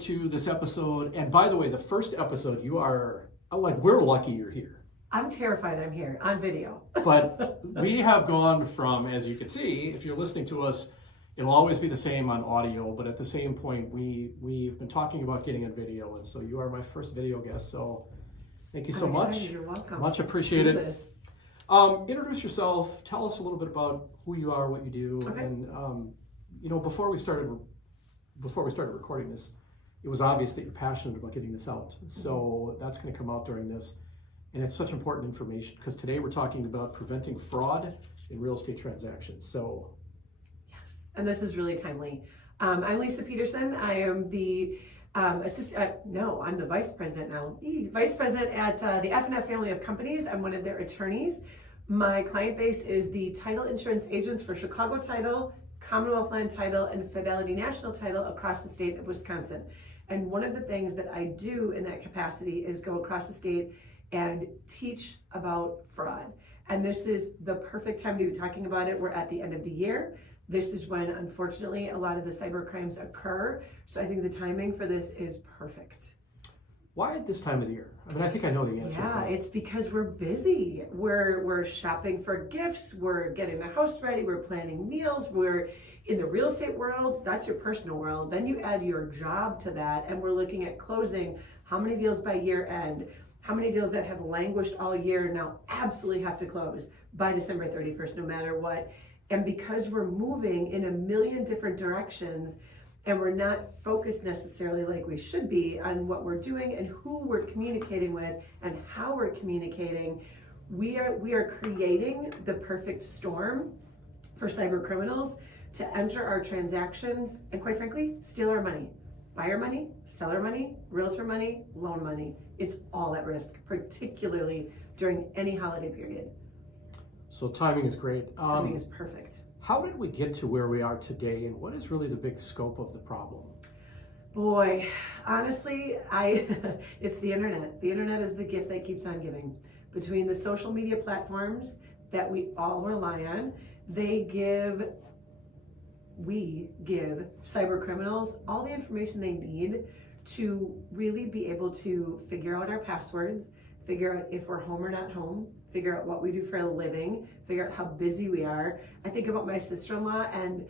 to this episode. And by the way, the first episode, we're lucky you're here. I'm terrified I'm here on video. But we have gone from, as you can see, if you're listening to us, it'll always be the same on audio, but at the same point, we've been talking about getting on video, and so you are my first video guest, so thank you so much. You're welcome. Much appreciated. Let's do this. Introduce yourself, tell us a little bit about who you are, what you do, Okay. and before we started recording this, it was obvious that you're passionate about getting this out, so that's going to come out during this, and it's such important information, because today we're talking about preventing fraud in real estate transactions, so. And this is really timely. I'm Lisa Petersen. I am the I'm the vice president now. Vice president at the F&F family of companies. I'm one of their attorneys. My client base is the title insurance agents for Chicago Title, Commonwealth Land Title, and Fidelity National Title across the state of Wisconsin. And one of the things that I do in that capacity is go across the state and teach about fraud. And this is the perfect time to be talking about it. We're at the end of the year. This is when, unfortunately, a lot of the cyber crimes occur. So I think the timing for this is perfect. Why at this time of the year? I mean, I think I know the answer. Yeah, it's because we're busy. We're shopping for gifts. We're getting the house ready. We're planning meals. We're in the real estate world. That's your personal world. Then you add your job to that, and we're looking at closing how many deals by year end, how many deals that have languished all year now absolutely have to close by December 31st, no matter what. And because we're moving in a million different directions and we're not focused necessarily like we should be on what we're doing and who we're communicating with and how we're communicating, we are creating the perfect storm for cyber criminals to enter our transactions and, quite frankly, steal our money. Buyer money, seller money, realtor money, loan money. It's all at risk, particularly during any holiday period. So timing is great. Timing is perfect. How did we get to where we are today, and what is really the big scope of the problem? Boy, honestly, it's the internet. The internet is the gift that keeps on giving. Between the social media platforms that we all rely on, we give cyber criminals all the information they need to really be able to figure out our passwords, figure out if we're home or not home, figure out what we do for a living, figure out how busy we are. I think about my sister-in-law, and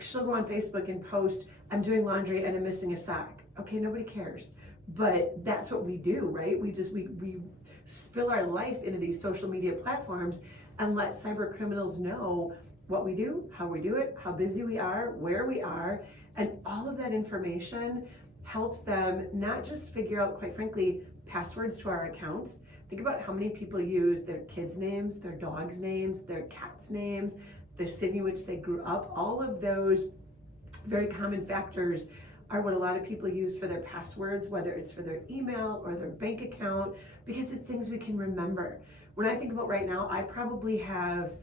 she'll go on Facebook and post, I'm doing laundry and I'm missing a sock. Okay, nobody cares. But that's what we do, right? We spill our life into these social media platforms and let cyber criminals know what we do, how we do it, how busy we are, where we are, and all of that information helps them not just figure out, quite frankly, passwords to our accounts. Think about how many people use their kids' names, their dogs' names, their cats' names, the city in which they grew up. All of those very common factors are what a lot of people use for their passwords, whether it's for their email or their bank account, because it's things we can remember. When I think about right now, I probably have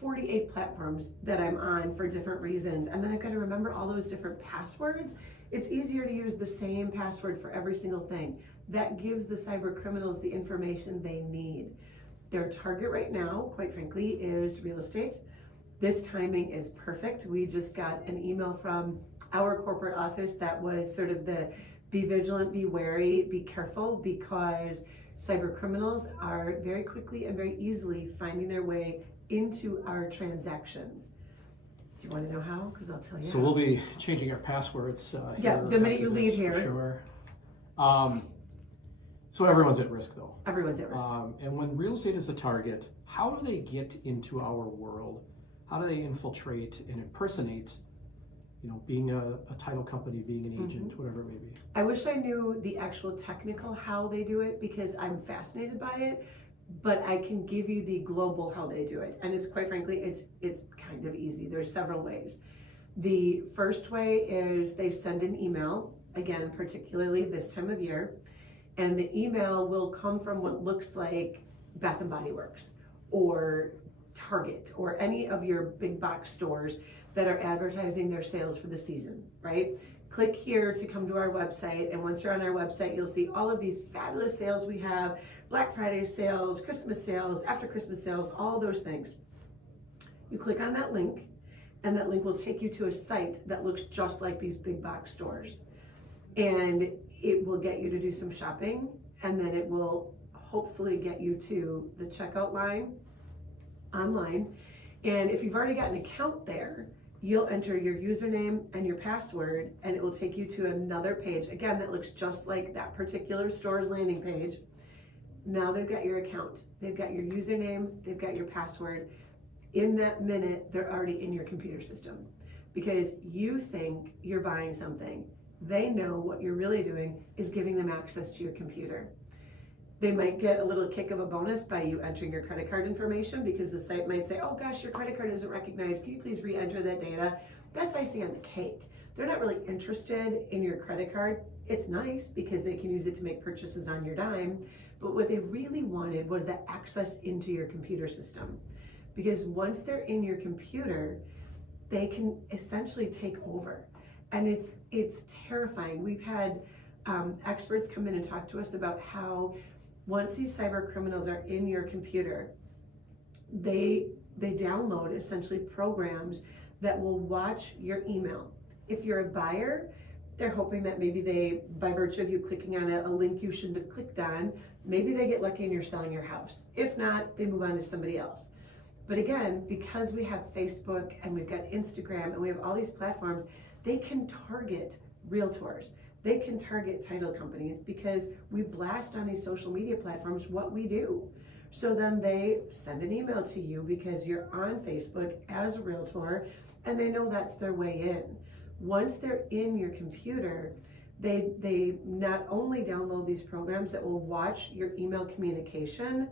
48 platforms that I'm on for different reasons, and then I've got to remember all those different passwords. It's easier to use the same password for every single thing. That gives the cyber criminals the information they need. Their target right now, quite frankly, is real estate. This timing is perfect. We just got an email from our corporate office that was sort of the be vigilant, be wary, be careful, because cyber criminals are very quickly and very easily finding their way into our transactions. Do you want to know how? Because I'll tell you. So we'll be changing our passwords. Yeah, the minute you leave here. For sure. So everyone's at risk, though. Everyone's at risk. And when real estate is the target, how do they get into our world? How do they infiltrate and impersonate, being a title company, being an agent, whatever it may be? I wish I knew the actual technical how they do it, because I'm fascinated by it, but I can give you the global how they do it. And it's, quite frankly, it's kind of easy. There's several ways. The first way is they send an email, again, particularly this time of year, and the email will come from what looks like Bath and Body Works or Target or any of your big box stores that are advertising their sales for the season, right? Click here to come to our website, and once you're on our website, you'll see all of these fabulous sales we have, Black Friday sales, Christmas sales, after Christmas sales, all those things. You click on that link, and that link will take you to a site that looks just like these big box stores. and it will get you to do some shopping, and then it will hopefully get you to the checkout line online. And if you've already got an account there, you'll enter your username and your password, and it will take you to another page, again, that looks just like that particular store's landing page. Now they've got your account, they've got your username, they've got your password. In that minute, they're already in your computer system, because you think you're buying something. They know what you're really doing is giving them access to your computer. They might get a little kick of a bonus by you entering your credit card information, because the site might say, oh gosh, your credit card isn't recognized. Can you please re-enter that data? That's icing on the cake. They're not really interested in your credit card. It's nice because they can use it to make purchases on your dime. But what they really wanted was the access into your computer system. Because once they're in your computer, they can essentially take over. And it's terrifying. We've had experts come in and talk to us about how once these cyber criminals are in your computer, they download essentially programs that will watch your email. If you're a buyer, they're hoping that maybe they, by virtue of you clicking on a link you shouldn't have clicked on, maybe they get lucky and you're selling your house. If not, they move on to somebody else. But again, because we have Facebook and we've got Instagram and we have all these platforms, they can target realtors. They can target title companies, because we blast on these social media platforms what we do. So then they send an email to you because you're on Facebook as a realtor, and they know that's their way in. Once they're in your computer, they not only download these programs that will watch your email communication,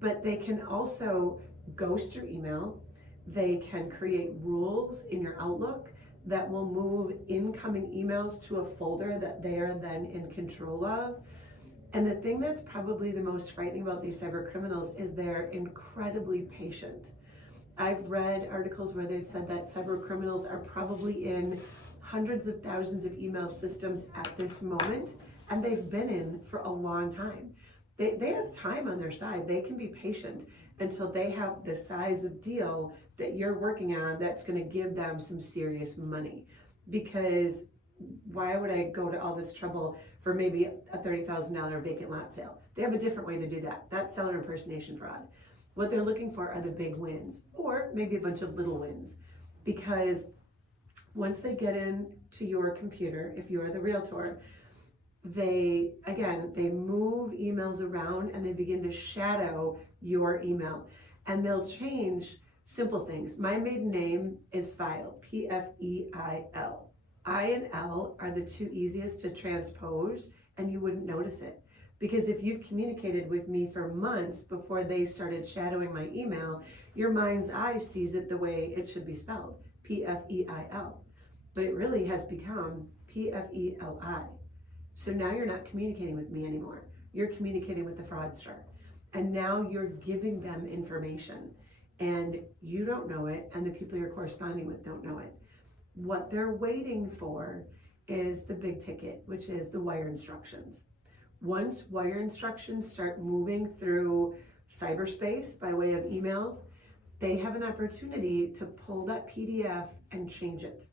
but they can also ghost your email. They can create rules in your Outlook that will move incoming emails to a folder that they are then in control of. And the thing that's probably the most frightening about these cyber criminals is they're incredibly patient. I've read articles where they've said that cyber criminals are probably in hundreds of thousands of email systems at this moment, and they've been in for a long time. They have time on their side. They can be patient until they have the size of deal that you're working on that's going to give them some serious money. Because why would I go to all this trouble for maybe a $30,000 vacant lot sale? They have a different way to do that. That's seller impersonation fraud. What they're looking for are the big wins, or maybe a bunch of little wins. Because once they get into your computer, if you are the realtor, they move emails around and they begin to shadow your email. And they'll change simple things. My maiden name is File, P-F-E-I-L. I and L are the two easiest to transpose, and you wouldn't notice it. Because if you've communicated with me for months before they started shadowing my email, your mind's eye sees it the way it should be spelled, P-F-E-I-L. But it really has become P-F-E-L-I. So now you're not communicating with me anymore. You're communicating with the fraudster. And now you're giving them information. And you don't know it, and the people you're corresponding with don't know it. What they're waiting for is the big ticket, which is the wire instructions. Once wire instructions start moving through cyberspace by way of emails, they have an opportunity to pull that PDF and change it.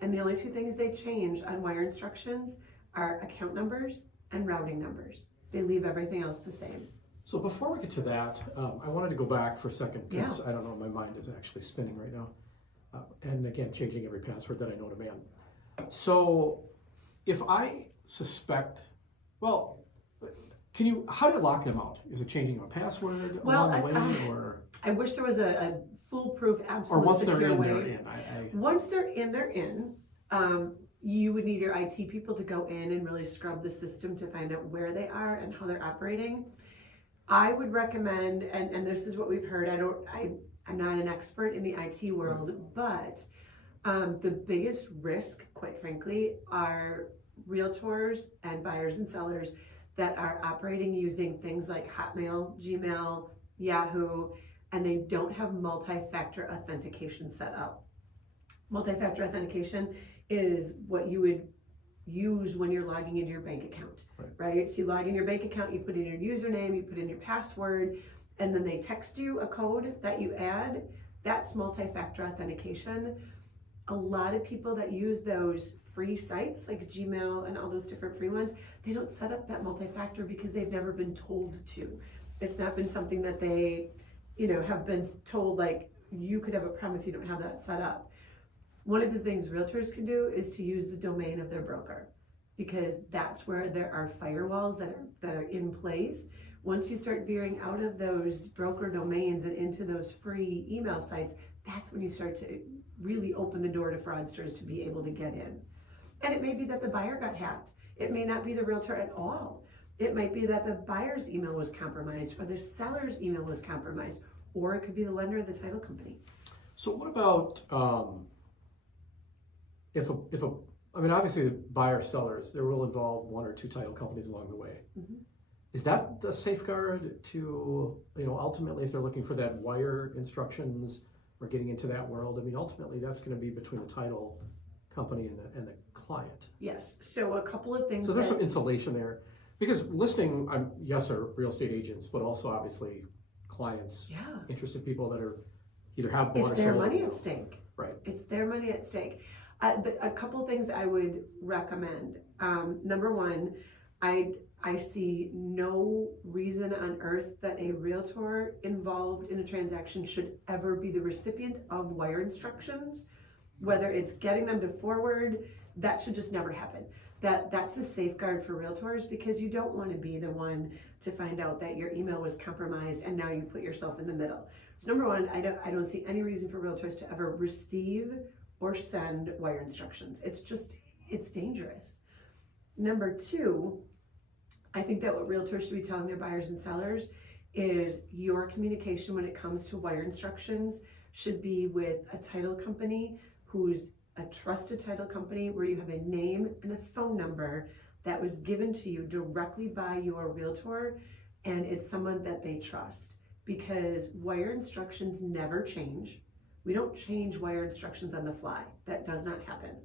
And the only two things they change on wire instructions are account numbers and routing numbers. They leave everything else the same. So before we get to that, I wanted to go back for a second, because I don't know, my mind is actually spinning right now. And again, changing every password that I know to man. So if I suspect, well, how do you lock them out? Is it changing a password along the way, or? I wish there was a foolproof, absolute, or once secure they're in, way. they're in. Once they're in. You would need your IT people to go in and really scrub the system to find out where they are and how they're operating. I would recommend, and this is what we've heard, I'm not an expert in the IT world, but the biggest risk, quite frankly, are realtors and buyers and sellers that are operating using things like Hotmail, Gmail, Yahoo, and they don't have multi-factor authentication set up. Multi-factor authentication is what you would use when you're logging into your bank account, right? So you log in your bank account, you put in your username, you put in your password, and then they text you a code that you add. That's multi-factor authentication. A lot of people that use those free sites like Gmail and all those different free ones, they don't set up that multi-factor because they've never been told to. It's not been something that they, have been told, like, you could have a problem if you don't have that set up. One of the things realtors can do is to use the domain of their broker, because that's where there are firewalls that are in place. Once you start veering out of those broker domains and into those free email sites, that's when you start to really open the door to fraudsters to be able to get in. And it may be that the buyer got hacked. It may not be the realtor at all. It might be that the buyer's email was compromised, or the seller's email was compromised, or it could be the lender or the title company. So what about if obviously the buyer sellers, there will involve one or two title companies along the way. Mm-hmm. Is that the safeguard to, ultimately if they're looking for that wire instructions or getting into that world? I mean, ultimately that's going to be between the title company and the client. Yes. So a couple of things. So there's some insulation there, because listening, yes, are real estate agents, but also obviously clients, interested people that are either have bought or sold. It's their money at stake. Right. It's their money at stake. But a couple of things I would recommend. Number one, I see no reason on earth that a realtor involved in a transaction should ever be the recipient of wire instructions, whether it's getting them to forward. That should just never happen. That's a safeguard for realtors, because you don't want to be the one to find out that your email was compromised and now you put yourself in the middle. So number one, I don't see any reason for realtors to ever receive or send wire instructions. It's dangerous. Number two, I think that what realtors should be telling their buyers and sellers is your communication when it comes to wire instructions should be with a title company who's a trusted title company, where you have a name and a phone number that was given to you directly by your realtor, and it's someone that they trust, because wire instructions never change. We don't change wire instructions on the fly. That does not happen.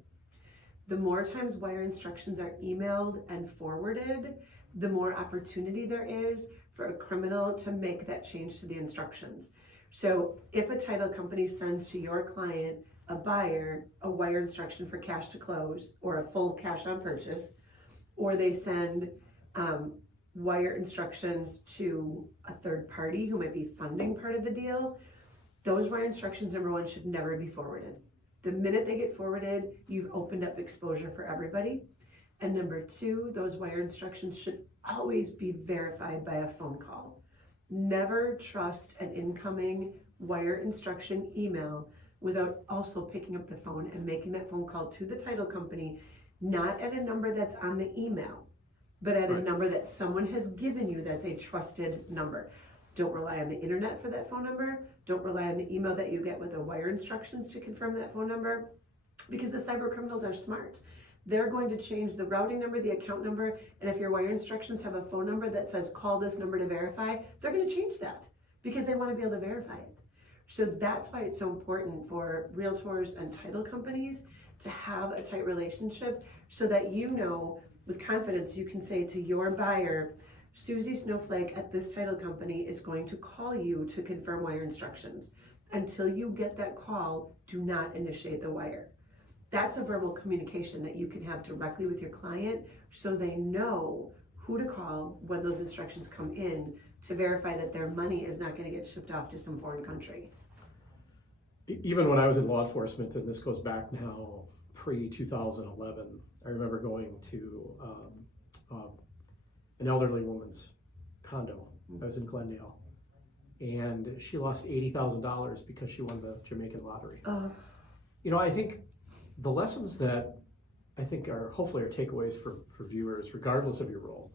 The more times wire instructions are emailed and forwarded, the more opportunity there is for a criminal to make that change to the instructions. So if a title company sends to your client, a buyer, a wire instruction for cash to close or a full cash on purchase, or they send wire instructions to a third party who might be funding part of the deal, those wire instructions, number one, should never be forwarded. The minute they get forwarded, you've opened up exposure for everybody. And number two, those wire instructions should always be verified by a phone call. Never trust an incoming wire instruction email without also picking up the phone and making that phone call to the title company, not at a number that's on the email, but at a number that someone has given you that's a trusted number. Don't rely on the internet for that phone number. Don't rely on the email that you get with the wire instructions to confirm that phone number, because the cyber criminals are smart. They're going to change the routing number, the account number, and if your wire instructions have a phone number that says call this number to verify, they're going to change that because they want to be able to verify it. So that's why it's so important for realtors and title companies to have a tight relationship, so that with confidence you can say to your buyer, Susie Snowflake at this title company is going to call you to confirm wire instructions. Until you get that call, do not initiate the wire. That's a verbal communication that you can have directly with your client, so they know who to call when those instructions come in to verify that their money is not going to get shipped off to some foreign country. Even when I was in law enforcement, and this goes back now pre-2011, I remember going to an elderly woman's condo. I was in Glendale, and she lost $80,000 because she won the Jamaican lottery. I think the lessons that I think hopefully are takeaways for viewers, regardless of your role,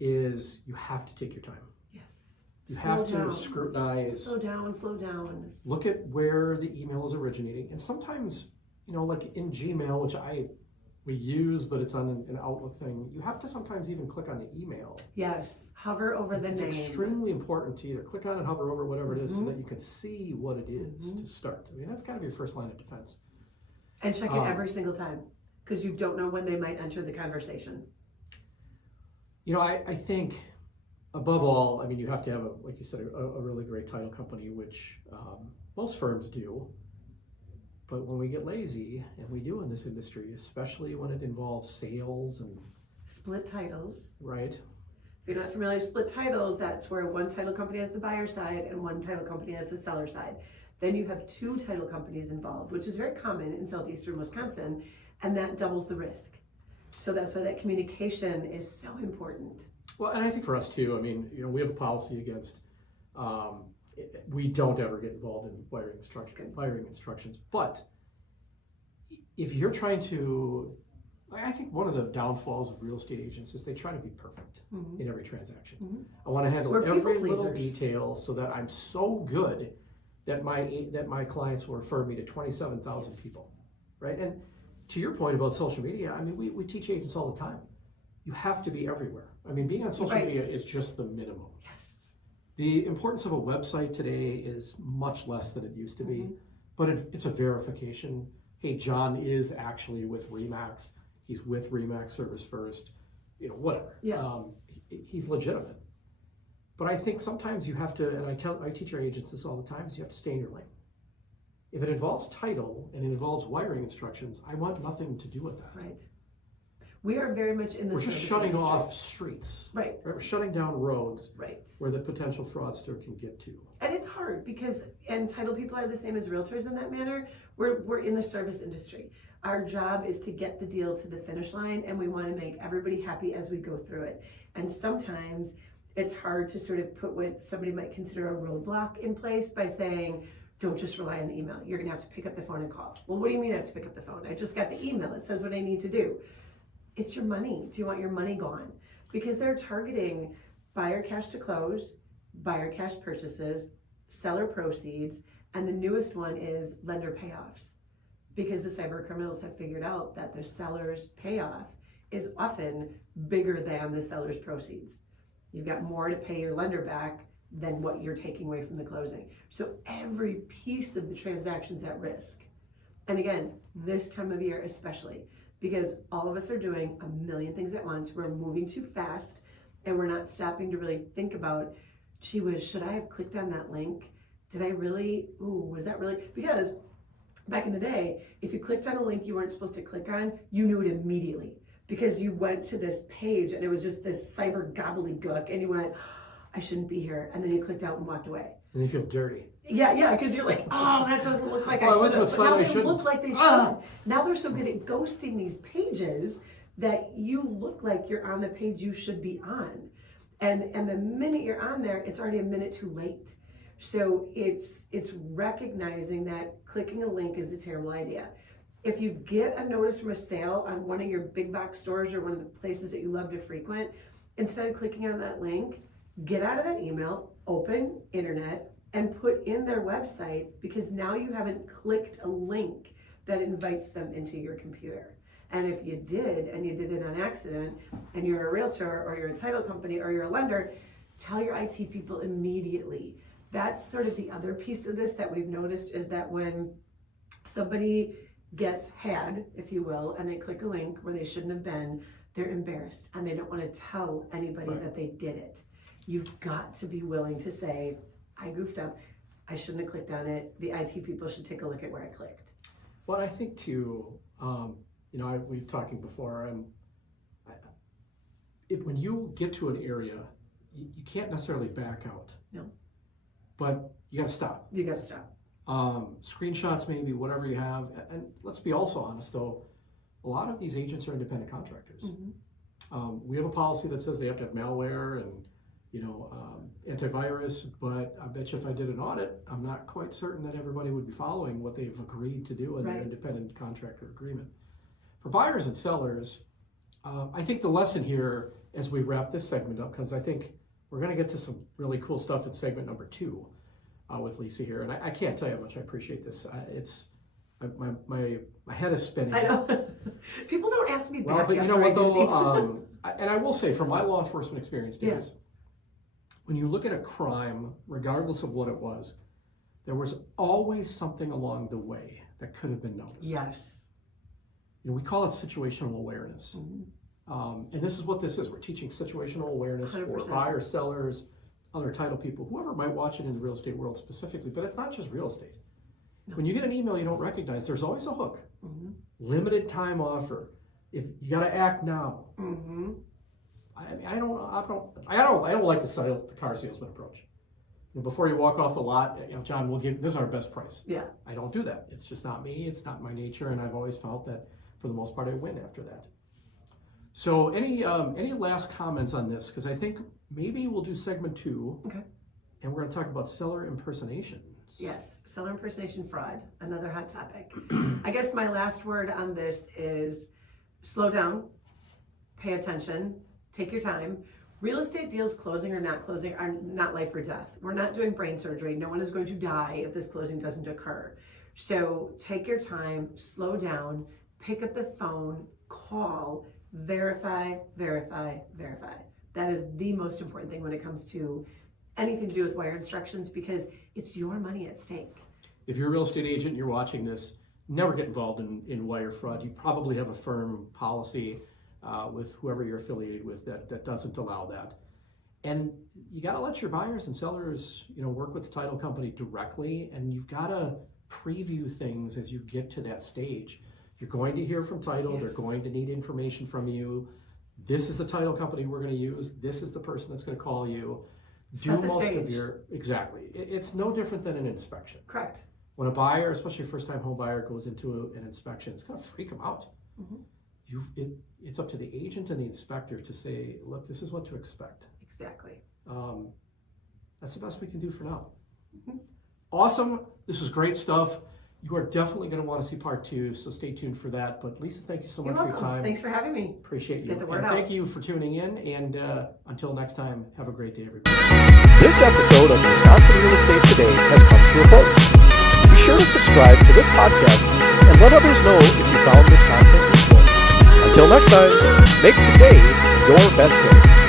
is you have to take your time. Yes. You have to scrutinize. Slow down. Look at where the email is originating. And sometimes, like in Gmail, which we use, but it's on an Outlook thing, you have to sometimes even click on the email. Yes, hover over the name. It's extremely important to either click on it, hover over whatever it is, so that you can see what it is to start. I mean, that's got to be your first line of defense. And check it every single time, because you don't know when they might enter the conversation. I think above all, you have to have, like you said, a really great title company, which most firms do. But when we get lazy, and we do in this industry, especially when it involves sales and split titles. right, If you're not familiar with split titles, that's where one title company has the buyer side and one title company has the seller side. Then you have two title companies involved, which is very common in southeastern Wisconsin, and that doubles the risk. So that's why that communication is so important. well, and I think for us too, I mean, we have a policy against, we don't ever get involved in wiring instructions, but if you're trying to, I think one of the downfalls of real estate agents is they try to be perfect in every transaction. I want to handle We're people every little pleasers. detail so that I'm so good that my clients will refer me to 27,000 people, right? And to your point about social media, I mean, we teach agents all the time. You have to be everywhere. I mean, being on social media is just the minimum. Yes. The importance of a website today is much less than it used to be, but it's a verification. Hey, John is actually with Remax. He's with Remax Service First, whatever. Yeah. He's legitimate. But I think sometimes you have to, and I teach our agents this all the time, is you have to stay in your lane. If it involves title and it involves wiring instructions, I want nothing to do with that. Right. We are very much in the We're just service shutting industry. off streets. Right. We're shutting down roads Right. where the potential fraudster can get to. And it's hard because, and title people are the same as realtors in that manner. We're in the service industry. Our job is to get the deal to the finish line, and we want to make everybody happy as we go through it. And sometimes it's hard to sort of put what somebody might consider a roadblock in place by saying, don't just rely on the email. You're going to have to pick up the phone and call. Well, what do you mean I have to pick up the phone? I just got the email. It says what I need to do. It's your money. Do you want your money gone? Because they're targeting buyer cash to close, buyer cash purchases, seller proceeds, and the newest one is lender payoffs. Because the cyber criminals have figured out that the seller's payoff is often bigger than the seller's proceeds. You've got more to pay your lender back than what you're taking away from the closing. So every piece of the transaction's at risk. And again, this time of year especially, because all of us are doing a million things at once. We're moving too fast, and we're not stopping to really think about, gee whiz, should I have clicked on that link? Did I really, was that really? Because back in the day, if you clicked on a link you weren't supposed to click on, you knew it immediately because you went to this page and it was just this cyber gobbledygook and you went, I shouldn't be here. And then you clicked out and walked away. And you feel dirty. Yeah, because you're like, oh, that doesn't look like I I should went to a have. But site now I they shouldn't. look like they should. Now they're so good at ghosting these pages that you look like you're on the page you should be on. And the minute you're on there, it's already a minute too late. So it's recognizing that clicking a link is a terrible idea. If you get a notice from a sale on one of your big box stores or one of the places that you love to frequent, instead of clicking on that link, get out of that email, open internet, and put in their website, because now you haven't clicked a link that invites them into your computer. And if you did, and you did it on accident, and you're a realtor or you're a title company or you're a lender, tell your IT people immediately. That's sort of the other piece of this that we've noticed, is that when somebody gets had, if you will, and they click a link where they shouldn't have been, they're embarrassed and they don't want to tell anybody that they did it. You've got to be willing to say, I goofed up, I shouldn't have clicked on it, the IT people should take a look at where I clicked. Well, I think too, we were talking before, when you get to an area, you can't necessarily back out. No. But you gotta stop. You gotta stop. Screenshots maybe, whatever you have. And let's be also honest though, a lot of these agents are independent contractors. We have a policy that says they have to have malware and antivirus, but I bet you if I did an audit, I'm not quite certain that everybody would be following what they've agreed to do in their independent contractor agreement. For buyers and sellers, I think the lesson here as we wrap this segment up, because I think we're going to get to some really cool stuff in segment number 2 with Lisa here, and I can't tell you how much I appreciate this. My head is spinning. I know. People don't ask me back. Well, but you know after what I do though, these. and I will say from my law enforcement experience, Dennis, when you look at a crime, regardless of what it was, there was always something along the way that could have been noticed. Yes. We call it situational awareness. And this is what this is. We're teaching situational awareness 100%. for buyers, sellers, other title people, whoever might watch it in the real estate world specifically, but it's not just real estate. When you get an email you don't recognize, there's always a hook. Mm-hmm. Limited time offer. If you got to act now. Mm-hmm. I don't like the car salesman approach. Before you walk off the lot, John, this is our best price. Yeah. I don't do that. It's just not me. It's not my nature, and I've always felt that for the most part I win after that. So any last comments on this? Because I think maybe we'll do segment 2. Okay. And we're going to talk about seller impersonations. Yes, seller impersonation fraud, another hot topic. I guess my last word on this is slow down, pay attention, take your time. Real estate deals closing or not closing are not life or death. We're not doing brain surgery. No one is going to die if this closing doesn't occur. So take your time, slow down, pick up the phone, call, verify, verify, verify. That is the most important thing when it comes to anything to do with wire instructions, because it's your money at stake. If you're a real estate agent and you're watching this, never get involved in wire fraud. You probably have a firm policy with whoever you're affiliated with that doesn't allow that. And you got to let your buyers and sellers, work with the title company directly, and you've got to preview things as you get to that stage. You're going to hear from title. Yes. They're going to need information from you. This is the title company we're going to use. This is the person that's going to call you. Set the stage. Exactly. It's no different than an inspection. Correct. When a buyer, especially a first-time home buyer, goes into an inspection, it's going to freak them out. Mm-hmm. It's up to the agent and the inspector to say, look, this is what to expect. Exactly. That's the best we can do for now. Mm-hmm. Awesome. This was great stuff. You are definitely going to want to see part 2, so stay tuned for that. But Lisa, thank you so much You're for your welcome. time. Thanks for having me. Appreciate you. Get the word and out. thank you for tuning in. And until next time, have a great day, everybody. This episode of Wisconsin Real Estate Today has come to a close. Be sure to subscribe to this podcast and let others know if you found this content useful. Until next time, make today your best day.